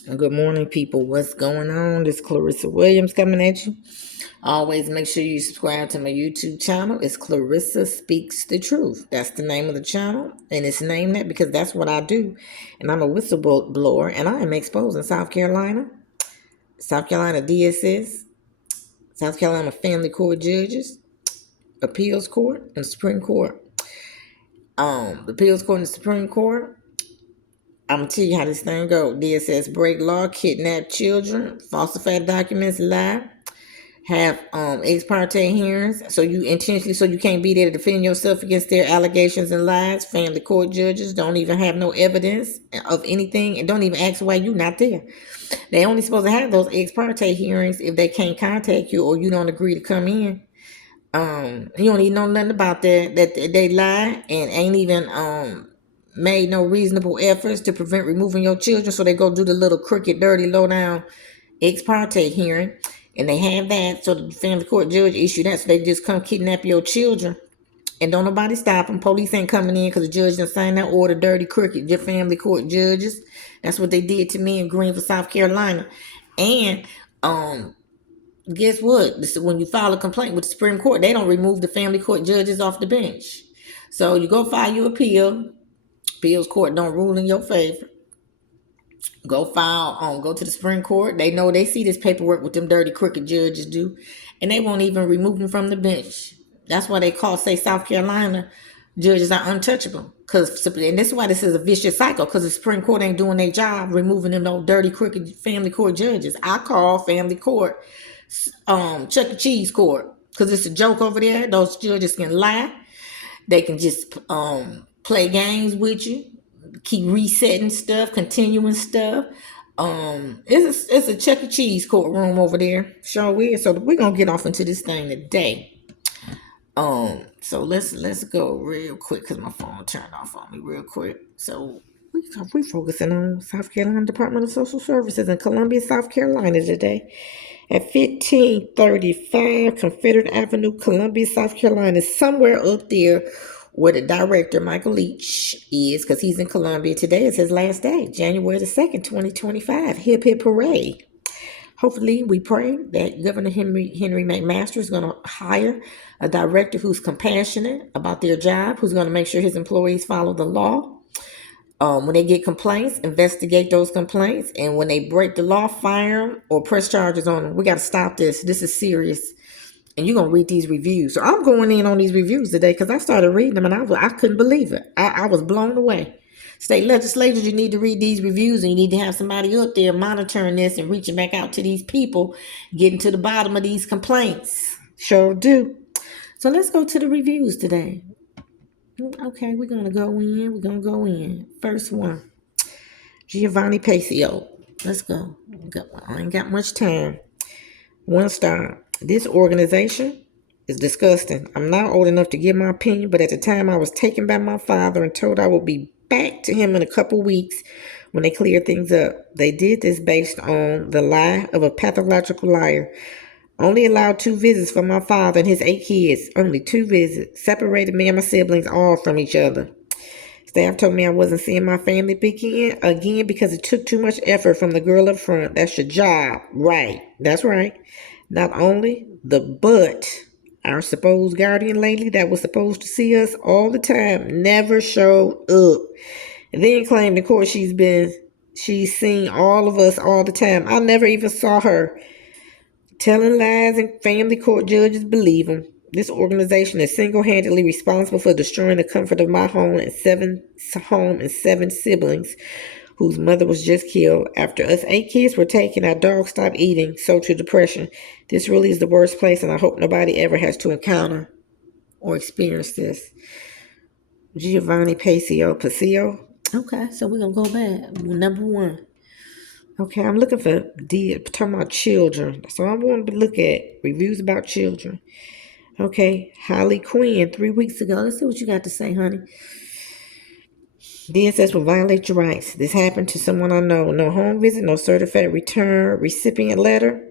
Good morning, people. What's going on? This is Clarissa Williams coming at you. Always make sure you subscribe to my YouTube channel. It's Clarissa Speaks the Truth. That's the name of the channel, and it's named that because that's what I do. And I'm a whistleblower, and I am exposing South Carolina DSS, South Carolina family court judges, appeals court, and Supreme Court. The appeals court and the Supreme Court. I'm gonna tell you how this thing go. DSS break law, kidnap children, falsify documents, lie, have ex parte hearings, so you intentionally so you can't be there to defend yourself against their allegations and lies. Family court judges don't even have no evidence of anything and don't even ask why you not there. They only supposed to have those ex parte hearings if they can't contact you or you don't agree to come in. You don't even know nothing about that they lie and ain't even made no reasonable efforts to prevent removing your children, so they go do the little crooked, dirty, low down ex parte hearing, and they have that. So the family court judge issued that, so they just come kidnap your children, and don't nobody stop them. Police ain't coming in because the judge done signed that order. Dirty, crooked, your family court judges. That's what they did to me in Greenville, South Carolina, and guess what? When you file a complaint with the Supreme Court, they don't remove the family court judges off the bench. So you go file your appeal. Appeals court don't rule in your favor. Go go to the Supreme Court. They know they see this paperwork with them dirty, crooked judges do, and they won't even remove them from the bench. That's why they say South Carolina judges are untouchable. And this is why this is a vicious cycle, because the Supreme Court ain't doing their job removing them those dirty, crooked family court judges. I call family court Chuck E. Cheese court, because it's a joke over there. Those judges can lie. They can just play games with you, keep resetting stuff, continuing stuff. It's a Chuck E. Cheese courtroom over there. Sure weird. So we're gonna get off into this thing today. So let's go real quick because my phone turned off on me real quick. So we focusing on South Carolina Department of Social Services in Columbia, South Carolina today. At 1535 Confederate Avenue, Columbia, South Carolina, somewhere up there where the director, Michael Leach, is, because he's in Columbia. Today is his last day, January the 2nd, 2025. Hip, hip, hooray. Hopefully, we pray that Governor Henry McMaster is going to hire a director who's compassionate about their job, who's going to make sure his employees follow the law. When they get complaints, investigate those complaints. And when they break the law, fire them or press charges on them. We got to stop this. This is serious. And you're going to read these reviews. So I'm going in on these reviews today because I started reading them and I couldn't believe it. I was blown away. State legislators, you need to read these reviews, and you need to have somebody up there monitoring this and reaching back out to these people, getting to the bottom of these complaints. Sure do. So let's go to the reviews today. Okay, we're going to go in. First one, Giovanni Pacio. Let's go. I ain't got much time. 1 star. This organization is disgusting. I'm not old enough to give my opinion, but at the time I was taken by my father and told I would be back to him in a couple weeks when they clear things up. They did this based on the lie of a pathological liar. Only allowed 2 visits from my father and his 8 kids. Only 2 visits. Separated me and my siblings all from each other. Staff told me I wasn't seeing my family again because it took too much effort from the girl up front. That's your job. Right. That's right. Not only but our supposed guardian lady that was supposed to see us all the time never showed up. And then claimed in court she's seen all of us all the time. I never even saw her. Telling lies, and family court judges believe them. This organization is single-handedly responsible for destroying the comfort of my home and 7 siblings whose mother was just killed. After us 8 kids were taken, our dog stopped eating, so to depression. This really is the worst place, and I hope nobody ever has to encounter or experience this. Giovanni Pacio. Okay, so we're going to go back. Number 1. Okay, I'm looking for talking about children. So I wanted to look at reviews about children. Okay, Holly Quinn, 3 weeks ago. Let's see what you got to say, honey. DSS will violate your rights. This happened to someone I know. No home visit, no certified return recipient letter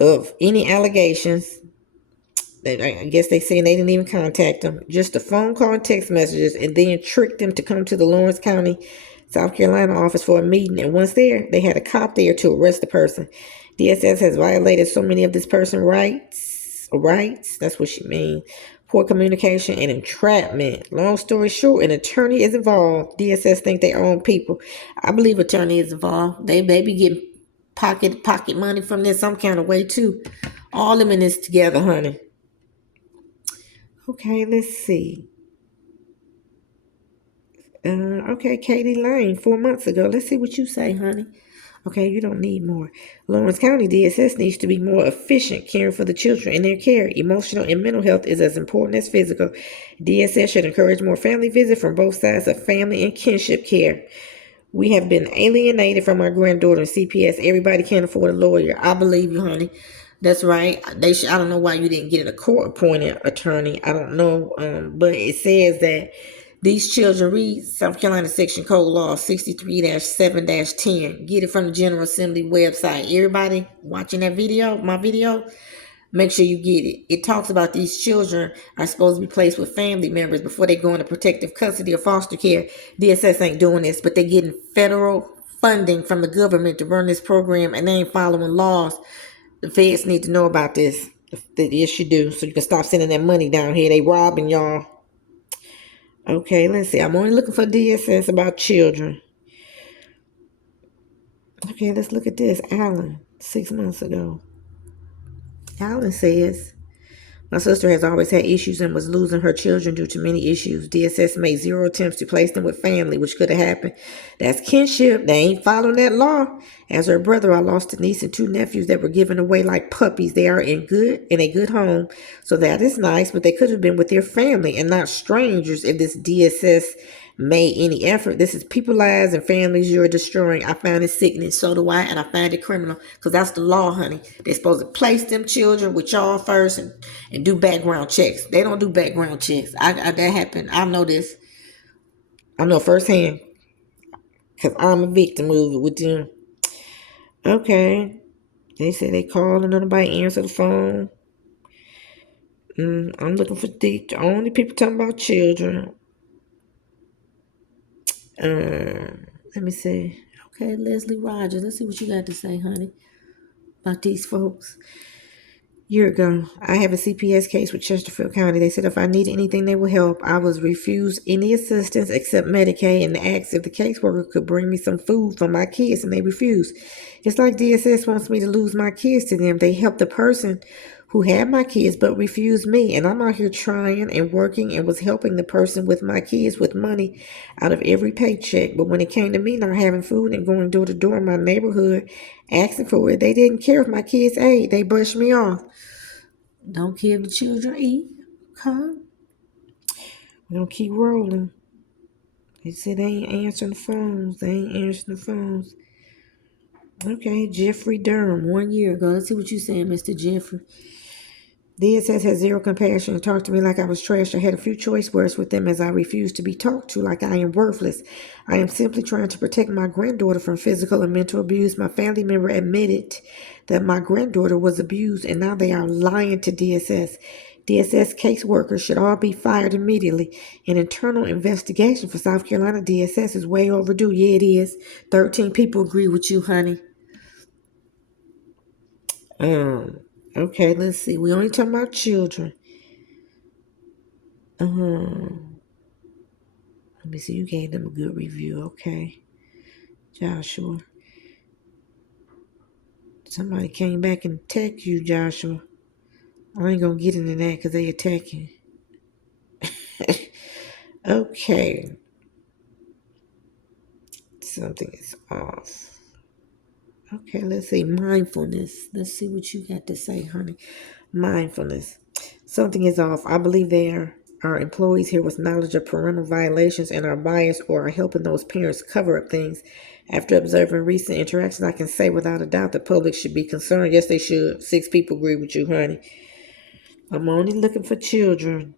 of any allegations. I guess they saying they didn't even contact them. Just a phone call and text messages, and then tricked them to come to the Lawrence County South Carolina office for a meeting, and once there, they had a cop there to arrest the person. DSS has violated so many of this person's rights. That's what she means. Poor communication and entrapment. Long story short, an attorney is involved. DSS think they own people. I believe attorney is involved. They be getting pocket money from this some kind of way too. All them in this together, honey. Okay, let's see. Okay, Katie Lane, 4 months ago. Let's see what you say, honey. Okay, you don't need more. Lawrence County DSS needs to be more efficient caring for the children in their care. Emotional and mental health is as important as physical. DSS should encourage more family visits from both sides of family and kinship care. We have been alienated from our granddaughter in CPS. Everybody can't afford a lawyer. I believe you, honey. That's right. I don't know why you didn't get a court-appointed attorney. I don't know, but it says that these children read South Carolina Section Code Law 63-7-10. Get it from the General Assembly website. Everybody watching that video, my video, make sure you get it. It talks about these children are supposed to be placed with family members before they go into protective custody or foster care. DSS ain't doing this, but they're getting federal funding from the government to run this program, and they ain't following laws. The feds need to know about this. Yes, you do. So you can stop sending that money down here. They robbing y'all. Okay, let's see. I'm only looking for DSS about children. Okay, let's look at this. Alan, 6 months ago. Alan says, my sister has always had issues and was losing her children due to many issues. DSS made 0 attempts to place them with family, which could have happened. That's kinship. They ain't following that law. As her brother, I lost a niece and 2 nephews that were given away like puppies. They are in a good home. So that is nice, but they could have been with their family and not strangers if this DSS made any effort. This is people's lives and families you're destroying. I find it sickening. So do I, and I find it criminal because that's the law, honey. They're supposed to place them children with y'all first and do background checks. They don't do background checks. That happened. I know this. I know firsthand because I'm a victim of it with them. Okay. They say they call and nobody answer the phone. I'm looking for the only people talking about children. Let me see. Okay, Leslie Rogers. Let's see what you got to say, honey, about these folks. Year ago, I have a CPS case with Chesterfield County. They said if I needed anything, they would help. I was refused any assistance except Medicaid and asked if the caseworker could bring me some food for my kids, and they refused. It's like DSS wants me to lose my kids to them. They helped the person who had my kids but refused me, and I'm out here trying and working and was helping the person with my kids with money out of every paycheck. But when it came to me not having food and going door to door in my neighborhood asking for it, they didn't care if my kids ate. They brushed me off. Don't care if the children eat. Huh? We're gonna keep rolling. They said they ain't answering the phones. Okay, Jeffrey Durham, 1 year ago. Let's see what you saying, Mr. Jeffrey. DSS has 0 compassion and talked to me like I was trash. I had a few choice words with them as I refused to be talked to like I am worthless. I am simply trying to protect my granddaughter from physical and mental abuse. My family member admitted that my granddaughter was abused, and now they are lying to DSS. DSS caseworkers should all be fired immediately. An internal investigation for South Carolina DSS is way overdue. Yeah, it is. 13 people agree with you, honey. Okay, let's see. We only talking about children. Let me see. You gave them a good review. Okay. Joshua. Somebody came back and attacked you, Joshua. I ain't gonna get into that because they attack you. Okay. Something is off. Okay, let's see. Mindfulness. Let's see what you got to say, honey. Mindfulness. Something is off. I believe there are employees here with knowledge of parental violations and are biased or are helping those parents cover up things. After observing recent interactions, I can say without a doubt the public should be concerned. Yes, they should. 6 people agree with you, honey. I'm only looking for children.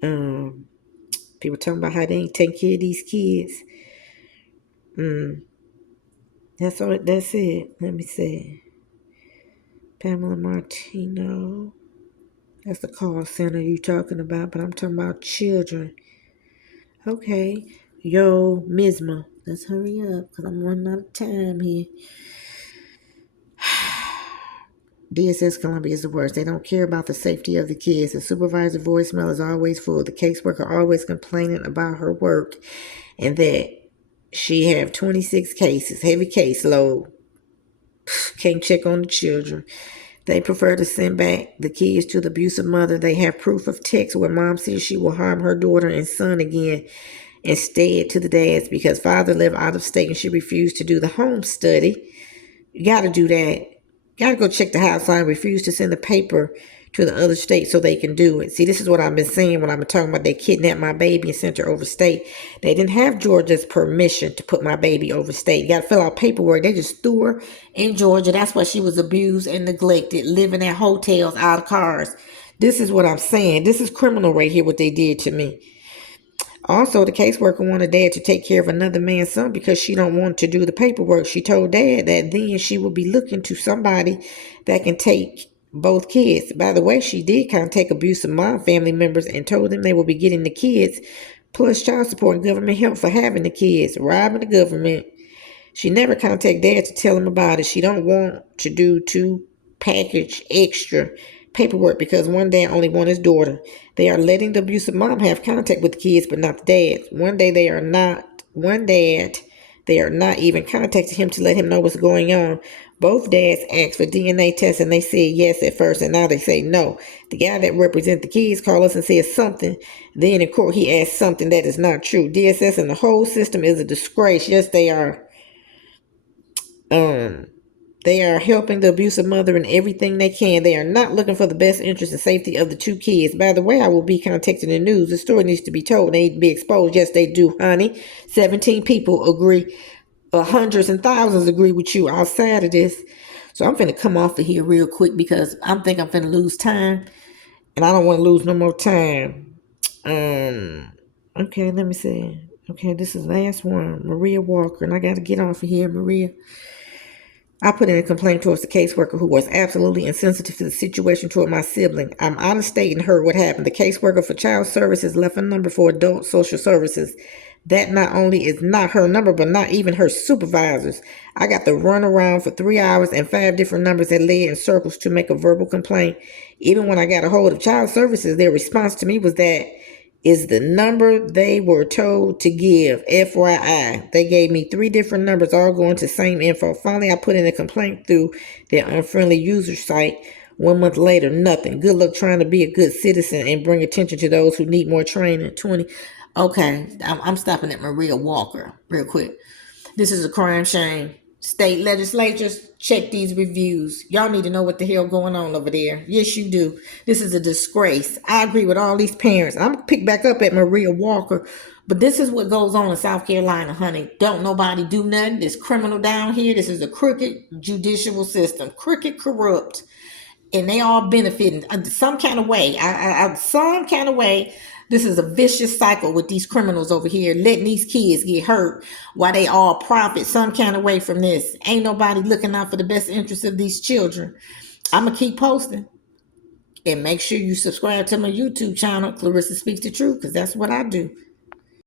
People talking about how they ain't taking care of these kids. That's all. That's it. Let me see. Pamela Martino. That's the call center you talking about, but I'm talking about children. Okay. Yo, Misma. Let's hurry up because I'm running out of time here. DSS Columbia is the worst. They don't care about the safety of the kids. The supervisor voicemail is always full. The caseworker always complaining about her work and that she have 26 cases, heavy caseload. Can't check on the children. They prefer to send back the kids to the abusive mother. They have proof of text where mom says she will harm her daughter and son again instead to the dads because father lived out of state and she refused to do the home study. You got to do that. Got to go check the house line. Refuse to send the paper to the other state so they can do it. See, this is what I've been saying when I've been talking about they kidnapped my baby and sent her overstate. They didn't have Georgia's permission to put my baby overstate. You got to fill out paperwork. They just threw her in Georgia. That's why she was abused and neglected, living at hotels, out of cars. This is what I'm saying. This is criminal right here, what they did to me. Also, the caseworker wanted dad to take care of another man's son because she don't want to do the paperwork. She told dad that then she would be looking to somebody that can take both kids. By the way, she did contact abusive mom family members and told them they will be getting the kids plus child support and government help for having the kids, robbing the government. She never contacted dad to tell him about it. She don't want to do two package extra paperwork because one dad only wants his daughter. They are letting the abusive mom have contact with the kids, but not the dad. One dad, they are not even contacting him to let him know what's going on. Both dads asked for DNA tests and they said yes at first and now they say no. The guy that represents the kids called us and said something. Then in court he asked something that is not true. DSS and the whole system is a disgrace. Yes, they are. They are helping the abusive mother in everything they can. They are not looking for the best interest and safety of the two kids. By the way, I will be contacting the news. The story needs to be told. They need to be exposed. Yes, they do, honey. 17 people agree. Hundreds and thousands agree with you outside of this. So I'm finna come off of here real quick because I'm finna lose time. And I don't want to lose no more time. Okay, let me see. Okay, this is the last one. Maria Walker. And I got to get off of here, Maria. I put in a complaint towards the caseworker who was absolutely insensitive to the situation toward my sibling. I'm out of state and heard what happened. The caseworker for child services left a number for adult social services. That not only is not her number, but not even her supervisors. I got to run around for 3 hours and 5 different numbers that led in circles to make a verbal complaint. Even when I got a hold of child services, their response to me was that is the number they were told to give. FYI, they gave me 3 different numbers all going to the same info. Finally, I put in a complaint through their unfriendly user site. 1 month later, nothing. Good luck trying to be a good citizen and bring attention to those who need more training. 20. Okay, I'm stopping at Maria Walker real quick. This is a crime shame. State legislatures, check these reviews. Y'all need to know what the hell going on over there. Yes, you do. This is a disgrace. I agree with all these parents. I'm going to pick back up at Maria Walker. But this is what goes on in South Carolina, honey. Don't nobody do nothing. This criminal down here. This is a crooked judicial system. Crooked, corrupt. And they all benefiting some kind of way. Some kind of way. This is a vicious cycle with these criminals over here, letting these kids get hurt while they all profit some kind of way from this. Ain't nobody looking out for the best interest of these children. I'm going to keep posting. And make sure you subscribe to my YouTube channel, Clarissa Speaks the Truth, because that's what I do.